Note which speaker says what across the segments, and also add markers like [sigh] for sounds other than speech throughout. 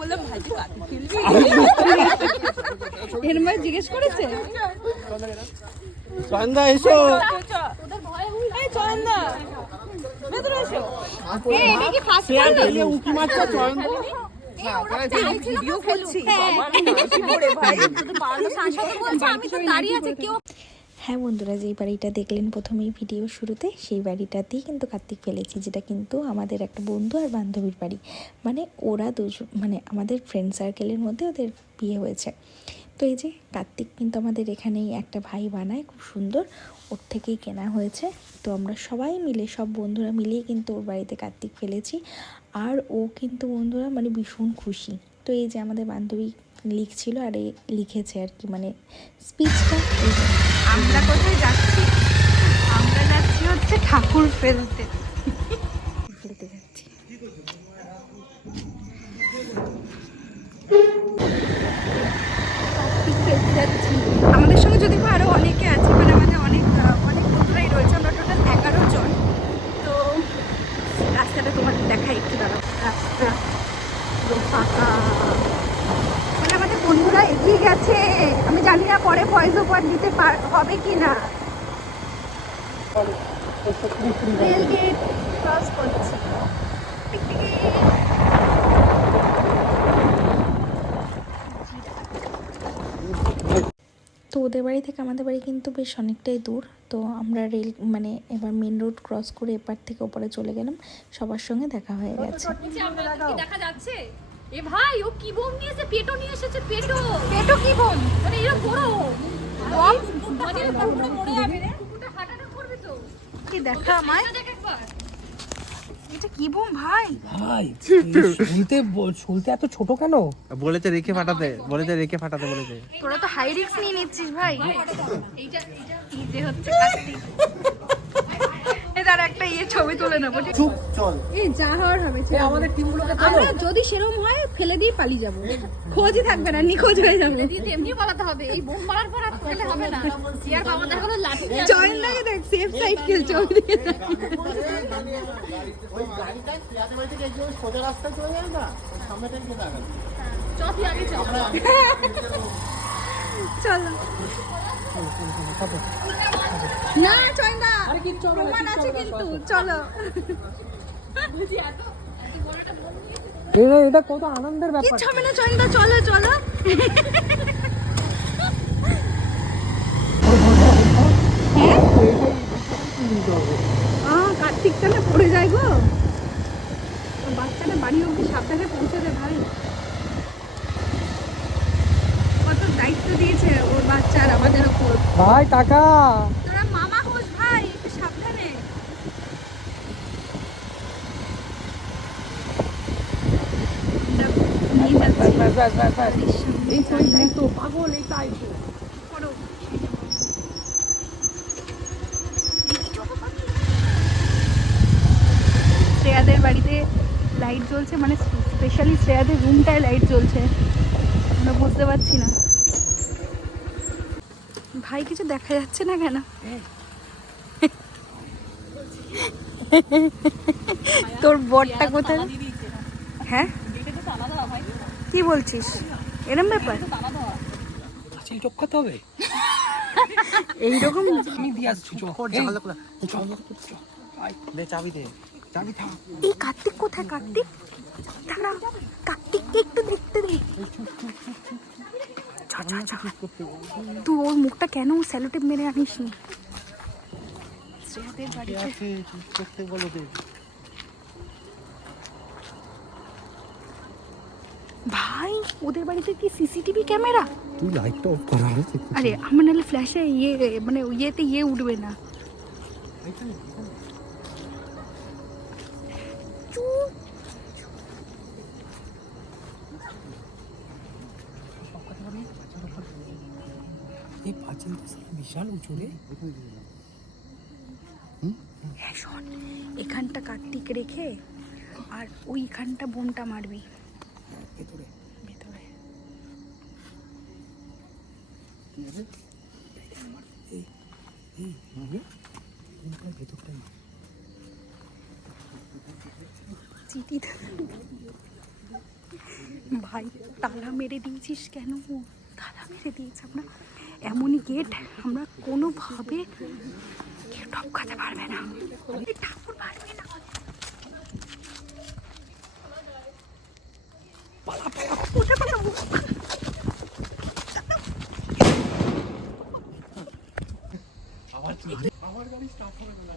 Speaker 1: বললাম ভাইজি কাটি খেলবি এর জিজ্ঞেস করেছে?
Speaker 2: সন্ধ্যা এসো।
Speaker 1: এই চয়ন ভেতরে এসো। এই এটা কি ফার্স্ট
Speaker 2: পেলে উঁকি মারছো চয়ন
Speaker 1: ভিডিও করছি ভাই। আমি তো দাঁড়িয়ে আছে কেউ
Speaker 3: হ্যাঁ বন্ধুরা যেই বাড়িটা দেখলেন প্রথমেই ভিডিও শুরুতে, সেই বাড়িটাতেই কিন্তু কার্তিক ফেলেছি, যেটা কিন্তু আমাদের একটা বন্ধু আর বান্ধবীর বাড়ি। মানে ওরা দুজন মানে আমাদের ফ্রেন্ড সার্কেলের মধ্যে ওদের বিয়ে হয়েছে। তো এই যে কার্তিক কিন্তু আমাদের এখানেই একটা ভাই বানায়, খুব সুন্দর, ওর থেকেই কেনা হয়েছে। তো আমরা সবাই মিলে, সব বন্ধুরা মিলেই কিন্তু ওর বাড়িতে কার্তিক ফেলেছি। আর ও কিন্তু বন্ধুরা মানে ভীষণ খুশি। তো এই যে আমাদের বান্ধবী লিখছিল আর লিখেছে আর কি মানে স্পিচটা।
Speaker 1: আমরা কোথায় যাচ্ছি? আমরা যাচ্ছি হচ্ছে ঠাকুর ফেলতে।
Speaker 3: ফেলতে যাচ্ছি।
Speaker 1: আমাদের সঙ্গে যদি আরও অনেকে আছে মানে আমাদের অনেক আহ, অনেক বন্ধুরাই রয়েছে আমরা টোটাল এগারো জন তো রাস্তাটা তোমাদের দেখাই একটু দাঁড়াও রাস্তা পুরো ফাঁকা মানে আমাদের বন্ধুরা এগিয়ে গেছে। আমি জানি না পরে ভয়েস ওভার দিতে পার- হবে কি না রেল গেট ক্রস করছি।
Speaker 3: তো ওদের বাড়ি থেকে আমাদের বাড়ি কিন্তু বেশ অনেকটাই দূর। তো আমরা রেল মানে এবার মেন রোড ক্রস করে এপার থেকে ওপরে চলে গেলাম। সবার সঙ্গে দেখা হয়ে গেছে।
Speaker 4: দেখা যাচ্ছে? এ ভাই ও কি বোম নিয়েছে পেটো নিয়ে এসেছে পেটো।
Speaker 1: পেটো কি বোম?
Speaker 4: মানে এরকম বড়।
Speaker 1: বম?
Speaker 4: মানে এরকম মরে যাবে রে। কুকুরটা হাঁটাটা করবে তো।
Speaker 1: কি দেখা আমায়? এটা কি বোম ভাই?
Speaker 2: ভাই শুনতে শুনতে এত ছোট কেন? বলেছে রেখে ফাটাতে বলেছে রেখে ফাটাতে বলেছে
Speaker 1: তোরা তো হাই রিস্ক নিয়ে নিচ্ছিস ভাই।
Speaker 4: এইটা এইটা
Speaker 1: এই যে হচ্ছে [laughs] কার্তিক। এই তার একটা ইয়ে ছবি তুলে নেব।
Speaker 2: চুপ চল।
Speaker 1: এই যা হওয়ার হবে
Speaker 2: আমাদের টিমগুলোকে
Speaker 1: আমরা যদি সেরকম হয় ফেলে দিয়ে পালিয়ে যাব। খোঁজই থাকবে না নিখোঁজ হয়ে যাবে।
Speaker 4: এমনি পালাতে হবে। এই বোম মারার পর আর ফেলে হবে না। ইয়ার বাবা দেখো লাঠি
Speaker 1: জয়েন লাগে দেখ সেফ সাইড খেলছে ওইদিকে
Speaker 2: ওই গাড়িটা পেঁয়াজের বাড়ি থেকে? একদম সোজা রাস্তায় চলে যাবে না? সামনেটা গিয়ে দাঁড়াবে
Speaker 4: চপি আগে চপ
Speaker 1: চলো না চয় প্রমাণ আছে কিন্তু চলো।
Speaker 2: এটা কত আনন্দের ব্যাপার।
Speaker 1: কিচ্ছু হবে না চয়নদা চলো চলো। আহ, কার্তিকটা না পড়ে যায় গো। বাচ্চাটা বাড়ি অব্দি সাবধানে পৌঁছে দে ভাই কত দায়িত্ব দিয়েছে ওর বাচ্চার আমাদের ওপর
Speaker 2: ভাই টাকা।
Speaker 1: তোরা মামা হোস ভাই একটু সাবধানে। নিয়ে যাচ্ছি
Speaker 2: এই তো এই তো পাগল এই তাই
Speaker 1: শ্রেয়াদের বাড়িতে লাইট জ্বলছে মানে স্পেশালি শ্রেয়াদের রুমটায় লাইট জ্বলছে। আমরা বুঝতে পারছি না। ভাই কিছু দেখা যাচ্ছে না কেন? তোর বরটা কোথায়? হ্যাঁ? কি বলছিস? এরম ব্যাপার?
Speaker 2: চিল চক্কাতে হবে?
Speaker 1: এইরকম
Speaker 2: আমি দিয়ে আসছি চল চল দে চাবি দে চাবি থাক।
Speaker 1: এই কার্তিক কোথায় কার্তিক? দাঁড়া কার্তিককে একটু দেখতে দে। তুই ওর মুখটা কেন স্যালোটেপ মেরে আনিস নি? শ্রেয়াদের বাড়িতে
Speaker 2: করতে বলো
Speaker 1: ভাই ওদের বাড়িতে কি সিসিটিভি ক্যামেরা?
Speaker 2: তুই লাইটটা অফ করা আছে
Speaker 1: আরে আমার নাহলে ফ্ল্যাশে ইয়ে মানে ইয়েতে ইয়ে উঠবে না চুপ।
Speaker 2: এই পাঁচিল বিশাল উঁচু রে
Speaker 1: হ্যাঁ শোন এখানটা কার্তিক রেখে আর ওইখানটা বোমটা মারবি।
Speaker 2: ভেতরে।
Speaker 1: ভেতরে।
Speaker 2: এই ভেতরটা
Speaker 1: চিঠি ভাই তালা মেরে দিয়েছিস কেন? তালা মেরে দিয়েছ আমরা। এমনই গেট আমরা কোনোভাবে কেউ টপকাতে পারবে না। এই ঠাকুর পারবে না। পালা পালা উঠে পালাবো কি হচ্ছে আমি জানি না।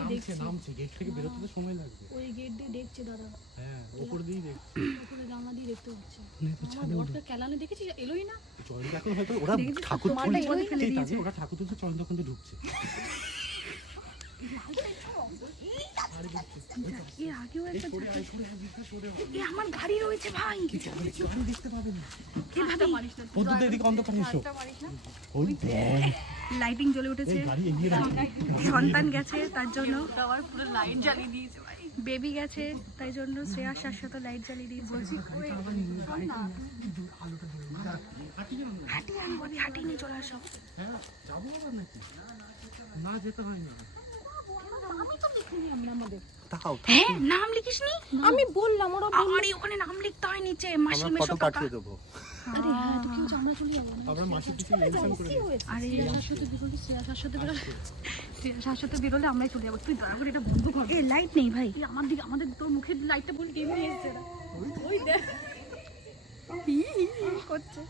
Speaker 2: নামছে নামছে গেট থেকে বেরোতে তো সময় লাগবে।
Speaker 4: ওই গেট দিয়ে দেখছে দাদা।
Speaker 2: হ্যাঁ ওপর দিয়েই দেখছি।
Speaker 4: ওখানে জানলা দিয়ে দেখতে হচ্ছে।
Speaker 2: না তো ছাদে
Speaker 4: বরটা কেলানে দেখেছিস? এলোই না।
Speaker 2: এখন হয়তো ওরা ঠাকুর তুলছে। ওরা ঠাকুর তুলছে চন্দ্রকুণ্ডে ঢুকছে।
Speaker 1: এর আগেও একটা আমার গাড়ি রয়েছে ভাই।
Speaker 2: দেখতে পাবে না।
Speaker 1: এভাবে
Speaker 2: পদ্মুত এদিকে অন্ধকারে এসো। ওই দেখ।
Speaker 1: লাইটিং জ্বলে উঠেছে। সন্তান গেছে তার জন্য। বেবি গেছে তাই জন্য শ্রেয়া শাশ্বত লাইট জ্বালিয়ে দিয়েছে। হাঁটি আমি বলি হাঁটি নিয়ে চলে আসো।
Speaker 2: হ্যাঁ যাব আবার নাকি? না যেতে হয় না।
Speaker 1: হ্যাঁ নাম লিখিস নি
Speaker 4: আমি বললাম ওরা
Speaker 1: আরে ওখানে নাম লিখতে হয় নিচে মাসি মেশো কাকা
Speaker 2: দেবো।
Speaker 4: আরে হ্যাঁ তো কেউ আমরা চলে যাব না।
Speaker 2: আবার মাসির কিছু মেনশন করে দেবো।
Speaker 1: আরে
Speaker 4: শাশ্বত বিকল্প শ্রেয়া শাশ্বত বিকল্প
Speaker 1: শ্রেয়া শাশ্বত বেরোলে আমরাই চলে যাব। তুই দয়া করে এটা বন্ধ কর। এ লাইট নেই ভাই।
Speaker 4: আমার দিকে আমাদের তোর মুখের লাইটটা বল টিভি নিয়ে এসছে ওই দেখ।
Speaker 1: হি হি হি করছে।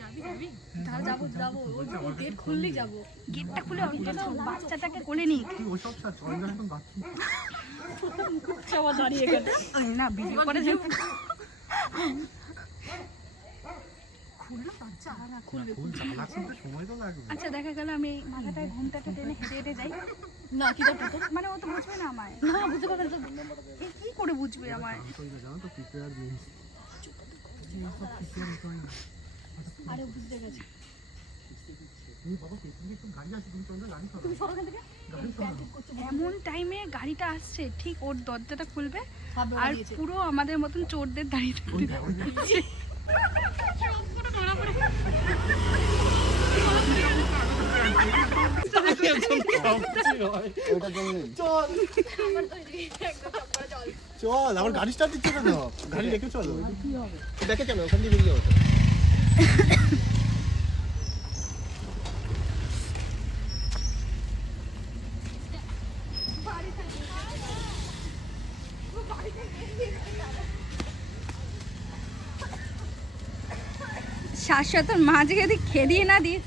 Speaker 4: যাবি যাবি? তাহলে যাব যাব। ওই গেট খুললেই যাব।
Speaker 1: গেটটা খুলে অন্তত বাচ্চাটাকে কোলে
Speaker 2: তুই ওসব
Speaker 4: আবার দাঁড়িয়ে
Speaker 1: না ভিডিও করে যে [laughs]
Speaker 2: ফুল চালা খুলতে সময় তো লাগবে
Speaker 1: আচ্ছা দেখা গেল আমি মাথাটায় ঘুমটাকে টেনে হেঁটে হেঁটে যাই।
Speaker 4: না কি
Speaker 1: মানে ও তো বুঝবে না আমায়।
Speaker 4: না বুঝতে পারবেন তো।
Speaker 1: কি করে বুঝবে আমায়?
Speaker 4: আরে বুঝতে গেছে
Speaker 1: এমন টাইমে গাড়িটা আসছে ঠিক ওর দরজাটা খুলবে আর পুরো আমাদের মতন চোরদের দাঁড়িয়ে [laughs] থাকতে দেখছে।
Speaker 2: চল আমার গাড়ি স্টার্ট দিচ্ছে কেন গাড়ি রেখে চলো দেখে কেন ওখান দিয়ে বেরিয়ে হতো
Speaker 1: মাঝে যদি খেদিয়ে না দিয়ে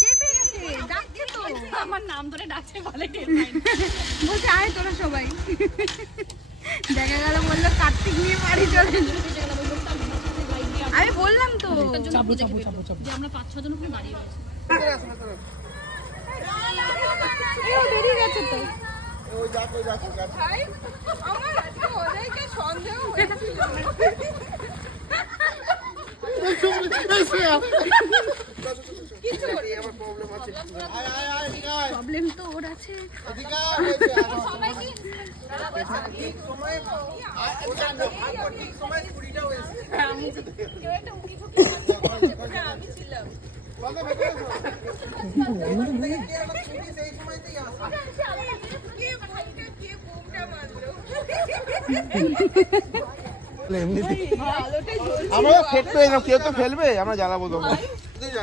Speaker 1: চেপে গেছে, ডাকছে তো।
Speaker 4: আমার নাম ধরে ডাকছে বলে।
Speaker 1: বলছে আয় তোরা সবাই। দেখা গেল বলল কার্তিক নিয়ে বাড়ি চলে আমি বললাম তো।
Speaker 4: যে আমরা পাঁচ ছ জন ওখানে দাঁড়িয়ে রয়েছি।
Speaker 1: এও বেরিয়ে গেছে তো। প্রবলেম তো ওর আছে।
Speaker 5: আমরা ফেটতে কেউ তো ফেলবে আমরা জ্বালাবো তো
Speaker 4: পাঁচিলটা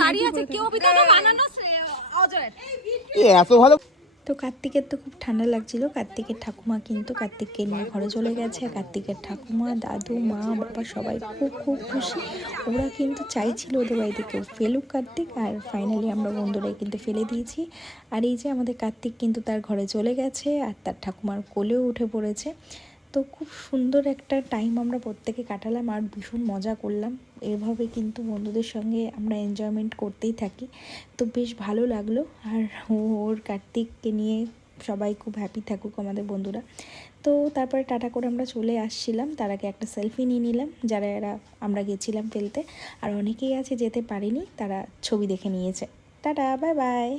Speaker 4: দাঁড়িয়ে আছে কেউ বিধাটা বানানো অজয়
Speaker 5: এ এত ভালো
Speaker 3: তো কার্তিকের তো খুব ঠান্ডা লাগছিল। কার্তিকের ঠাকুমা কিন্তু কার্তিককে নিয়ে ঘরে চলে গেছে। আর কার্তিকের ঠাকুমা দাদু মা বাবা সবাই খুব খুব খুশি। ওরা কিন্তু চাইছিল ওদের বাড়িতে কেউ ফেলুক কার্তিক। আর ফাইনালি আমরা বন্ধুরাই কিন্তু ফেলে দিয়েছি। আর এই যে আমাদের কার্তিক কিন্তু তার ঘরে চলে গেছে। আর তার ঠাকুমার কোলেও উঠে পড়েছে। তো খুব সুন্দর একটা টাইম আমরা প্রত্যেকে কাটালাম আর ভীষণ মজা করলাম। এভাবে কিন্তু বন্ধুদের সঙ্গে আমরা এনজয়মেন্ট করতেই থাকি। তো বেশ ভালো লাগল আর ওর কার্তিককে নিয়ে সবাই খুব হ্যাপি থাকুক আমাদের বন্ধুরা। তো তারপরে টাটা করে আমরা চলে আসছিলাম। তার আগে একটা সেলফি নিয়ে নিলাম। যারা এরা আমরা গেছিলাম ফেলতে আর অনেকেই আছে যেতে পারিনি, তারা ছবি দেখে নিয়েছে। Tata bye bye